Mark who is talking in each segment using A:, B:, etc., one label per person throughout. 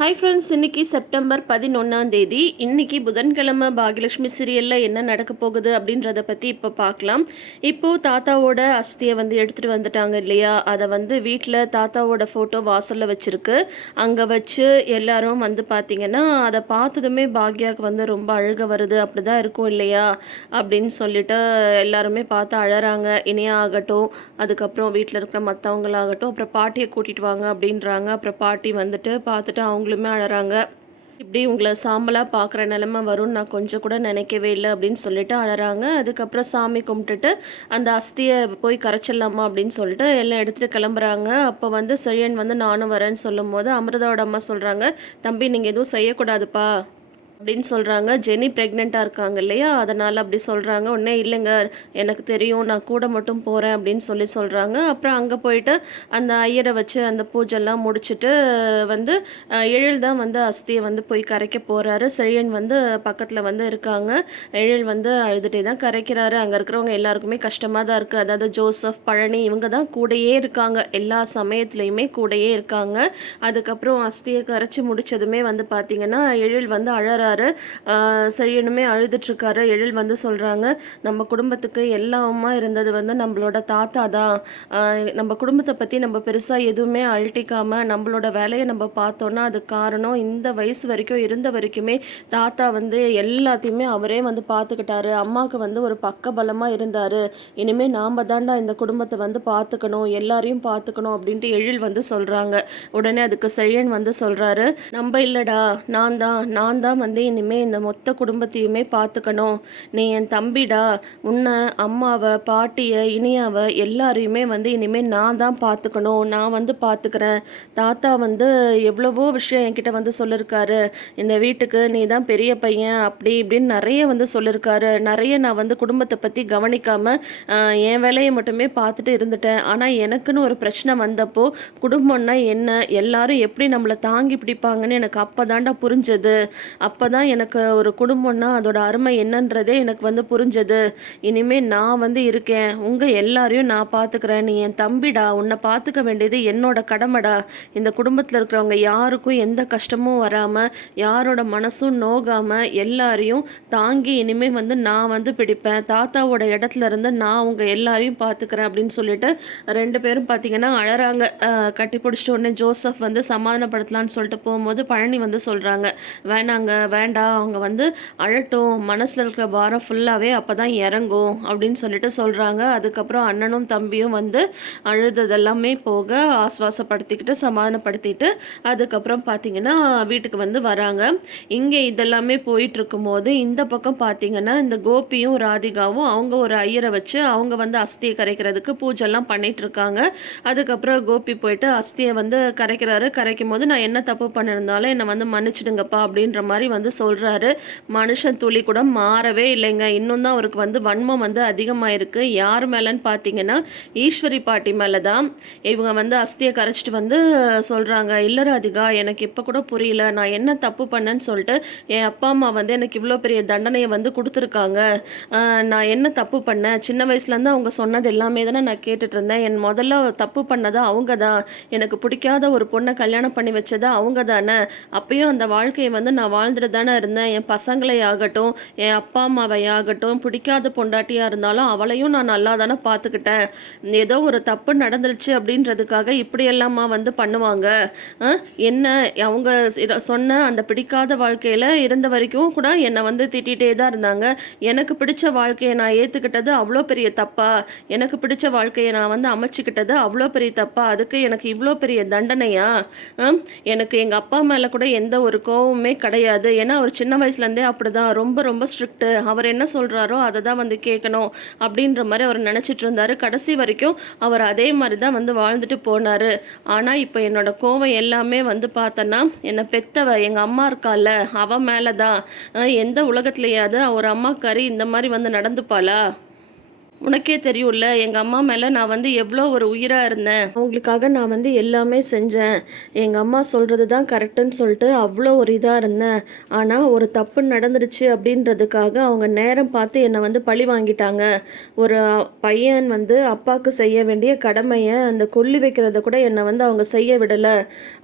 A: Hi friends இன்னைக்கு September பதினொன்றாம் தேதி. இன்னைக்கு புதன்கிழமை பாகியலட்சுமி சீரியலில் என்ன நடக்க போகுது அப்படின்றத பற்றி இப்போ பார்க்கலாம் இப்போது தாத்தாவோட அஸ்தியை வந்து எடுத்துகிட்டு வந்துட்டாங்க இல்லையா? அதை வந்து வீட்டில் தாத்தாவோட ஃபோட்டோ வாசலில் வச்சுருக்கு. அங்கே வச்சு எல்லாரும் வந்து பார்த்திங்கன்னா அதை பார்த்ததுமே பாக்யாவுக்கு வந்து ரொம்ப அழுக வருது. அப்படி தான் இருக்கும் இல்லையா? அப்படின்னு சொல்லிட்டு எல்லாருமே பார்த்து அழகிறாங்க இனியா ஆகட்டும் அதுக்கப்புறம் வீட்டில் இருக்கிற மற்றவங்களாகட்டும் அப்புறம் பாட்டியை கூட்டிகிட்டு வாங்க அப்படின்றாங்க. அப்புறம் பாட்டி வந்துட்டு பார்த்துட்டு அவங்க அவங்களுமே அழறாங்க. இப்படி உங்களை சாம்பலாக பார்க்குற நிலமை வரும்னு நான் கொஞ்சம் கூட நினைக்கவே இல்லை அப்படின்னு சொல்லிட்டு அழறாங்க. அதுக்கப்புறம் சாமி கும்பிட்டுட்டு அந்த அஸ்தியை போய் கரைச்சிடலாமா அப்படின்னு சொல்லிட்டு எல்லாம் எடுத்துகிட்டு கிளம்புறாங்க. அப்போ வந்து செழியன் வந்து நானும் வரேன்னு சொல்லும்போது அமிர்தாவோட அம்மா சொல்கிறாங்க தம்பி நீங்கள் எதுவும் செய்யக்கூடாதுப்பா. அப்படின்னு சொல்கிறாங்க ஜெனி ப்ரெக்னெண்ட்டாக இருக்காங்க இல்லையா? அதனால் அப்படி சொல்கிறாங்க உடனே இல்லைங்க எனக்கு தெரியும் நான் கூட மட்டும் போகிறேன் அப்படின்னு சொல்லி சொல்கிறாங்க அப்புறம் அங்கே போயிட்டு அந்த ஐயரை வச்சு அந்த பூஜெல்லாம் முடிச்சுட்டு வந்து எழில் தான் வந்து அஸ்தியை வந்து போய் கரைக்க போகிறாரு செழியன் வந்து பக்கத்தில் வந்து இருக்காங்க. எழில் வந்து அழுதுகிட்டே தான் கரைக்கிறாரு. அங்கே இருக்கிறவங்க எல்லாருக்குமே கஷ்டமாக தான் இருக்குது அதாவது ஜோசப் பழனி இவங்க தான் கூடயே இருக்காங்க. எல்லா சமயத்துலேயுமே கூடயே இருக்காங்க. அதுக்கப்புறம் அஸ்தியை கரைச்சி முடிச்சதுமே வந்து பார்த்திங்கன்னா எழில் வந்து அழற ஆஹ் செழியனுமே அழுதுட்ருக்காரு எழில் வந்து சொல்கிறாங்க நம்ம குடும்பத்துக்கு எல்லாமா இருந்தது வந்து நம்மளோட தாத்தா தான். நம்ம குடும்பத்தை பற்றி நம்ம பெருசாக எதுவுமே அழட்டிக்காமல் நம்மளோட வேலையை நம்ம பார்த்தோன்னா அது காரணம் இந்த வயசு வரைக்கும் இருந்த வரைக்குமே தாத்தா வந்து எல்லாத்தையுமே அவரே வந்து பார்த்துக்கிட்டாரு. அம்மாவுக்கு வந்து ஒரு பக்க பலமாக இருந்தார். இனிமேல் நாம் தாண்டா இந்த குடும்பத்தை வந்து பார்த்துக்கணும் எல்லாரையும் பார்த்துக்கணும் அப்படின்ட்டு எழில் வந்து சொல்கிறாங்க உடனே அதுக்கு செழியன் வந்து சொல்கிறாரு நம்ம இல்லைடா நான் தான் நான் தான் வந்து இனிமேல் இந்த மொத்த குடும்பத்தையுமே பார்த்துக்கணும் நீ என் தம்பிடா உன்னை அம்மாவை பாட்டியை இனியாவை எல்லாரையுமே வந்து இனிமேல் நான் தான் பார்த்துக்கணும் நான் வந்து பார்த்துக்கிறேன் தாத்தா வந்து எவ்வளவோ விஷயம் என்கிட்ட வந்து சொல்லியிருக்காரு இந்த வீட்டுக்கு நீ தான் பெரிய பையன் அப்படி இப்படின்னு நிறைய வந்து சொல்லியிருக்காரு நிறைய நான் வந்து குடும்பத்தை பற்றி கவனிக்காமல் என் வேலையை மட்டுமே பார்த்துட்டு இருந்துட்டேன். ஆனால் எனக்குன்னு ஒரு பிரச்சனை வந்தப்போ குடும்பம்னா என்ன? எல்லாரும் எப்படி நம்மளை தாங்கி பிடிப்பாங்கன்னு எனக்கு அப்போ தாண்டா புரிஞ்சது. அப்போ தான் எனக்கு ஒரு குடும்பம்னா அதோட அருமை என்னன்றதே எனக்கு வந்து புரிஞ்சது. இனிமேல் நான் வந்து இருக்கேன். உங்கள் எல்லாரையும் நான் பார்த்துக்கிறேன் நீ என் தம்பிடா. உன்னை பார்த்துக்க வேண்டியது என்னோட கடமைடா. இந்த குடும்பத்தில் இருக்கிறவங்க யாருக்கும் எந்த கஷ்டமும் வராமல் யாரோட மனசும் நோகாமல் எல்லாரையும் தாங்கி இனிமேல் வந்து நான் வந்து பிடிப்பேன். தாத்தாவோட இடத்துல இருந்து நான் உங்கள் எல்லாரையும் பார்த்துக்கிறேன் அப்படின்னு சொல்லிட்டு ரெண்டு பேரும் பார்த்தீங்கன்னா அழறாங்க. கட்டி பிடிச்சிட்டு உடனே ஜோசப் வந்து சமாதானப்படுத்தலான்னு சொல்லிட்டு போகும்போது பழனி வந்து சொல்கிறாங்க வேணாங்க வேண்டாம் அவங்க வந்து அழட்டும் மனசில் இருக்கிற பாரம் ஃபுல்லாகவே அப்போ தான் இறங்கும் அப்படின்னு சொல்லிட்டு சொல்கிறாங்க அதுக்கப்புறம் அண்ணனும் தம்பியும் வந்து அழுததெல்லாமே போக ஆஸ்வாசப்படுத்திக்கிட்டு சமாதானப்படுத்திட்டு அதுக்கப்புறம் பார்த்தீங்கன்னா வீட்டுக்கு வந்து வராங்க. இங்கே இதெல்லாமே போயிட்டுருக்கும் போது இந்த பக்கம் பார்த்தீங்கன்னா இந்த கோபியும் ராதிகாவும் அவங்க ஒரு ஐயரை வச்சு அவங்க வந்து அஸ்தியை கரைக்கிறதுக்கு பூஜைலாம் பண்ணிகிட்டு இருக்காங்க அதுக்கப்புறம் கோபி போயிட்டு அஸ்தியை வந்து கரைக்கிறாரு. கரைக்கும் போது நான் என்ன தப்பு பண்ணியிருந்தாலும் என்னை வந்து மன்னிச்சிடுங்கப்பா அப்படின்ற மாதிரி வந்து வந்து சொல்கிறாரு மனுஷன் துளி கூட மாறவே இல்லைங்க. இன்னும் தான் அவருக்கு வந்து வன்மம் வந்து அதிகமாக இருக்குது யார் மேலேன்னு பார்த்தீங்கன்னா ஈஸ்வரி பாட்டி மேலே தான் இவங்க வந்து அஸ்தியை கரைச்சிட்டு வந்து சொல்கிறாங்க இல்லை ராதிகா எனக்கு இப்போ கூட புரியல. நான் என்ன தப்பு பண்ணேன்னு சொல்லிட்டு என் அப்பா அம்மா வந்து எனக்கு இவ்வளோ பெரிய தண்டனையை வந்து கொடுத்துருக்காங்க. நான் என்ன தப்பு பண்ணேன்? சின்ன வயசுலேருந்து அவங்க சொன்னது எல்லாமே தானே நான் கேட்டுட்டு இருந்தேன். என் முதல்ல தப்பு பண்ணதை அவங்க தான். எனக்கு பிடிக்காத ஒரு பொண்ணை கல்யாணம் பண்ணி வச்சதை அவங்க தானே. அப்பயும் அந்த வாழ்க்கையை வந்து நான் வாழ்ந்துட்டு தானே இருந்தேன். என் பசங்களை ஆகட்டும் என் அப்பா அம்மாவை ஆகட்டும் பிடிக்காத பொண்டாட்டியாக இருந்தாலும் அவளையும் நான் நல்லா தானே பார்த்துக்கிட்டேன். ஏதோ ஒரு தப்பு நடந்துருச்சு அப்படின்றதுக்காக இப்படியெல்லாமா வந்து பண்ணுவாங்க? என்ன அவங்க சொன்ன அந்த பிடிக்காத வாழ்க்கையில் இருந்த வரைக்கும் கூட என்னை வந்து திட்டிகிட்டே தான் இருந்தாங்க. எனக்கு பிடிச்ச வாழ்க்கையை நான் ஏற்றுக்கிட்டது அவ்வளோ பெரிய தப்பா? எனக்கு பிடிச்ச வாழ்க்கையை நான் வந்து அமைச்சிக்கிட்டது அவ்வளோ பெரிய தப்பா? அதுக்கு எனக்கு இவ்வளோ பெரிய தண்டனையா? எனக்கு எங்கள் அப்பா மேலே கூட எந்த ஒரு கோவமே கிடையாது. ஏன்னா அவர் சின்ன வயசுலேருந்தே அப்படி தான் ரொம்ப ரொம்ப ஸ்ட்ரிக்ட்டு அவர் என்ன சொல்கிறாரோ அதை தான் வந்து கேட்கணும் அப்படின்ற மாதிரி அவர் நினச்சிட்டு இருந்தார். கடைசி வரைக்கும் அவர் அதே மாதிரி தான் வந்து வாழ்ந்துட்டு போனார். ஆனால் இப்போ என்னோட கோவம் எல்லாமே வந்து பார்த்தோன்னா என்னை பெத்தவ எங்கள் அம்மா இருக்கால அவ மேலே தான் எந்த உலகத்துலையாவது ஒரு அம்மாக்காரி இந்த மாதிரி வந்து நடந்துப்பாளா? உனக்கே தெரியும்ல எங்கள் அம்மா மேலே நான் வந்து எவ்வளோ ஒரு உயிராக இருந்தேன். அவங்களுக்காக நான் வந்து எல்லாமே செஞ்சேன். எங்கள் அம்மா சொல்கிறது தான் கரெக்டுன்னு சொல்லிட்டு அவ்வளோ ஒரு இதாக இருந்தேன். ஆனால் ஒரு தப்பு நடந்துருச்சு அப்படின்றதுக்காக அவங்க நேரம் பார்த்து என்னை வந்து பழி வாங்கிட்டாங்க. ஒரு பையன் வந்து அப்பாவுக்கு செய்ய வேண்டிய கடமையை அந்த கொல்லி வைக்கிறத கூட என்னை வந்து அவங்க செய்ய விடலை.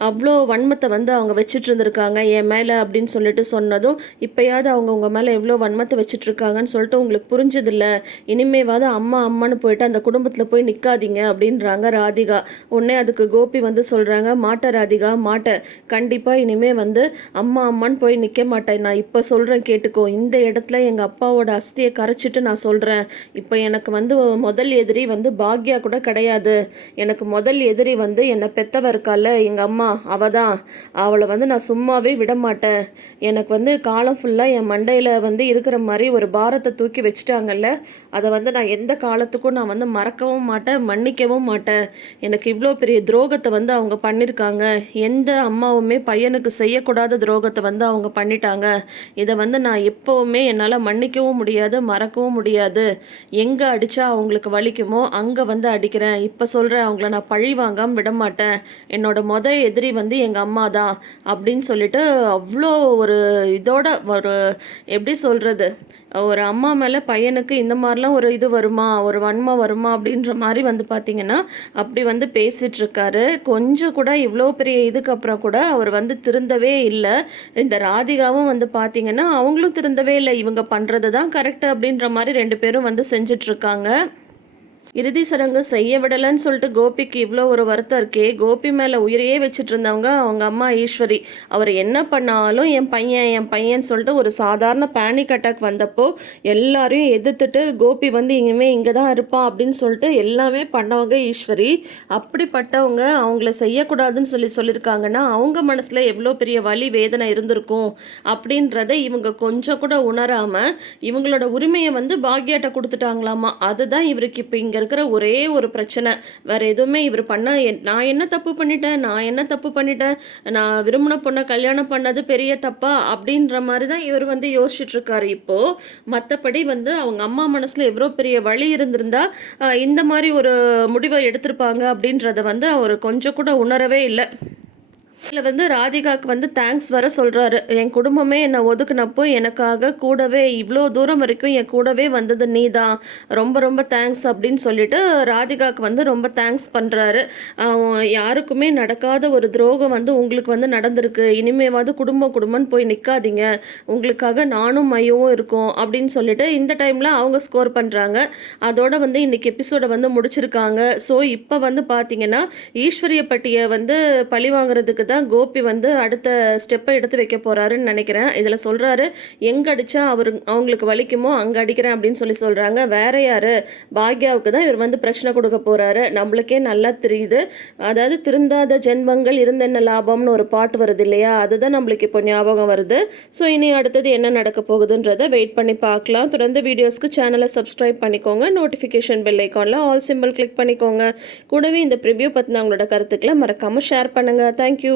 A: அவ்வளோ வன்மத்தை வந்து அவங்க வச்சுட்டு இருந்திருக்காங்க என் மேலே அப்படின்னு சொல்லிட்டு சொன்னதும் இப்போயாவது அவங்க உங்கள் மேலே எவ்வளோ வன்மத்தை வச்சுட்டு இருக்காங்கன்னு சொல்லிட்டு உங்களுக்கு புரிஞ்சதில்லை. இனிமேவாவது அம்மா அம்மான்னு போயிட்டு அந்த குடும்பத்தில் போய் நிற்காதீங்க அப்படின்றாங்க ராதிகா. உடனே அதுக்கு கோபி வந்து சொல்கிறாங்க மாட்ட ராதிகா மாட்டை. கண்டிப்பாக இனிமேல் வந்து அம்மா அம்மான்னு போய் நிற்க மாட்டேன். நான் இப்போ சொல்கிறேன் கேட்டுக்கோ. இந்த இடத்துல எங்கள் அப்பாவோட அஸ்தியை கரைச்சிட்டு நான் சொல்கிறேன் இப்போ எனக்கு வந்து முதல் எதிரி வந்து பாக்யா கூட கிடையாது. எனக்கு முதல் எதிரி வந்து என்னை பெத்தவ இருக்கால எங்கள் அம்மா. அவ தான் அவளை வந்து நான் சும்மாவே விட மாட்டேன். எனக்கு வந்து காலம் ஃபுல்லாக என் மண்டையில் வந்து இருக்கிற மாதிரி ஒரு பாரத்தை தூக்கி வச்சுட்டாங்கல்ல அதை வந்து நான் எந்த காலத்துக்கும் நான் வந்து மறக்கவும் மாட்டேன் மன்னிக்கவும் மாட்டேன். எனக்கு இவ்வளோ பெரிய துரோகத்தை வந்து அவங்க பண்ணியிருக்காங்க எந்த அம்மாவுமே பையனுக்கு செய்யக்கூடாத துரோகத்தை வந்து அவங்க பண்ணிட்டாங்க. இதை வந்து நான் எப்போவுமே என்னால் மன்னிக்கவும் முடியாது மறக்கவும் முடியாது. எங்கே அடித்தா அவங்களுக்கு வலிக்குமோ அங்கே வந்து அடிக்கிறேன். இப்போ சொல்கிறேன் அவங்கள நான் பழி வாங்காமல் விட மாட்டேன் என்னோட மொத எதிரி வந்து எங்கள் அம்மா தான் அப்படின்னு சொல்லிட்டு அவ்வளோ ஒரு இதோட ஒரு எப்படி சொல்கிறது ஒரு அம்மா மேலே பையனுக்கு இந்த மாதிரிலாம் ஒரு இது வருமா ஒரு வன்மை வருமா அப்படின்ற மாதிரி வந்து பார்த்தீங்கன்னா அப்படி வந்து பேசிகிட்ருக்காரு கொஞ்சம் கூட இவ்வளோ பெரிய இதுக்கப்புறம் கூட அவர் வந்து திருந்தவே இல்லை. இந்த ராதிகாவும் வந்து பார்த்தீங்கன்னா அவங்களும் திருந்தவே இல்லை. இவங்க பண்ணுறது தான் கரெக்டு அப்படின்ற மாதிரி ரெண்டு பேரும் வந்து செஞ்சிட்ருக்காங்க இறுதி சடங்கு செய்ய விடலைன்னு சொல்லிட்டு கோபிக்கு இவ்வளோ ஒரு வருத்தம் இருக்கே. கோபி மேலே உயிரையே வச்சுட்டு இருந்தவங்க அவங்க அம்மா ஈஸ்வரி. அவர் என்ன பண்ணாலும் என் பையன் என் பையன் சொல்லிட்டு ஒரு சாதாரண பேனிக் அட்டாக் வந்தப்போ எல்லாரையும் எதிர்த்துட்டு கோபி வந்து இனிமேல் இங்கே தான் இருப்பான் அப்படின்னு சொல்லிட்டு எல்லாமே பண்ணவங்க ஈஸ்வரி. அப்படிப்பட்டவங்க அவங்கள செய்யக்கூடாதுன்னு சொல்லி சொல்லியிருக்காங்கன்னா அவங்க மனசில் எவ்வளோ பெரிய வலி வேதனை இருந்திருக்கும் அப்படின்றத இவங்க கொஞ்சம் கூட உணராமல் இவங்களோட உரிமையை வந்து பாக்யாட்ட கொடுத்துட்டாங்களாமா. அதுதான் இவருக்கு இப்போ இங்கே இருக்கிற ஒரே ஒரு பிரச்சனை. வேற எதுவுமே இவர் பண்ண நான் என்ன தப்பு பண்ணிட்டேன்? நான் என்ன தப்பு பண்ணிட்டேன்? நான் விரும்பின பொண்ணை கல்யாணம் பண்ணது பெரிய தப்பா? அப்படின்ற மாதிரி தான் இவர் வந்து யோசிச்சுட்ருக்காரு இப்போது மற்றபடி வந்து அவங்க அம்மா மனசில் எவ்வளோ பெரிய வழி இருந்திருந்தா இந்த மாதிரி ஒரு முடிவை எடுத்திருப்பாங்க அப்படின்றத வந்து அவர் கொஞ்சம் கூட உணரவே இல்லை. இதில் வந்து ராதிகாவுக்கு வந்து தேங்க்ஸ் வர சொல்கிறாரு என் குடும்பமே என்னை ஒதுக்குனப்போ எனக்காக கூடவே இவ்வளோ தூரம் வரைக்கும் என் கூடவே வந்தது நீ தான் ரொம்ப ரொம்ப தேங்க்ஸ் அப்படின்னு சொல்லிட்டு ராதிகாவுக்கு வந்து ரொம்ப தேங்க்ஸ் பண்ணுறாரு யாருக்குமே நடக்காத ஒரு துரோகம் வந்து உங்களுக்கு வந்து நடந்திருக்கு. இனிமேவாவது குடும்பம் குடும்பம்னு போய் நிற்காதீங்க உங்களுக்காக நானும் மையவும் இருக்கும் அப்படின்னு சொல்லிட்டு இந்த டைமில் அவங்க ஸ்கோர் பண்ணுறாங்க அதோட வந்து இன்றைக்கி எபிசோடை வந்து முடிச்சிருக்காங்க. ஸோ இப்போ வந்து பார்த்தீங்கன்னா ஈஸ்வரியப்பட்டியை வந்து பழி வாங்குறதுக்கு தான் கோபி வந்து அடுத்த ஸ்டெப்பை எடுத்து வைக்க போகிறாருன்னு நினைக்கிறேன். இதில் சொல்கிறாரு எங்கே அடித்தா அவர் அவங்களுக்கு வலிக்குமோ அங்கே அடிக்கிறேன் அப்படின்னு சொல்லி சொல்கிறாங்க வேற யார்? பாக்யாவுக்கு தான் இவர் வந்து பிரச்சனை கொடுக்க போகிறாரு நம்மளுக்கே நல்லா தெரியுது. அதாவது திருந்தாத ஜென்மங்கள் இருந்தென்ன லாபம்னு ஒரு பாட்டு வருது இல்லையா? அதுதான் நம்மளுக்கு இப்போ ஞாபகம் வருது. ஸோ இனி அடுத்தது என்ன நடக்க போகுதுன்றதை வெயிட் பண்ணி பார்க்கலாம். தொடர்ந்து வீடியோஸ்க்கு சேனலை சப்ஸ்கிரைப் பண்ணிக்கோங்க. நோட்டிஃபிகேஷன் பெல் ஐக்கானில் ஆல் சிம்பிள் கிளிக் பண்ணிக்கோங்க. கூடவே இந்த ப்ரிவியூ பற்றின உங்களோட கருத்துக்களை மறக்காமல் ஷேர் பண்ணுங்கள் தேங்க்யூ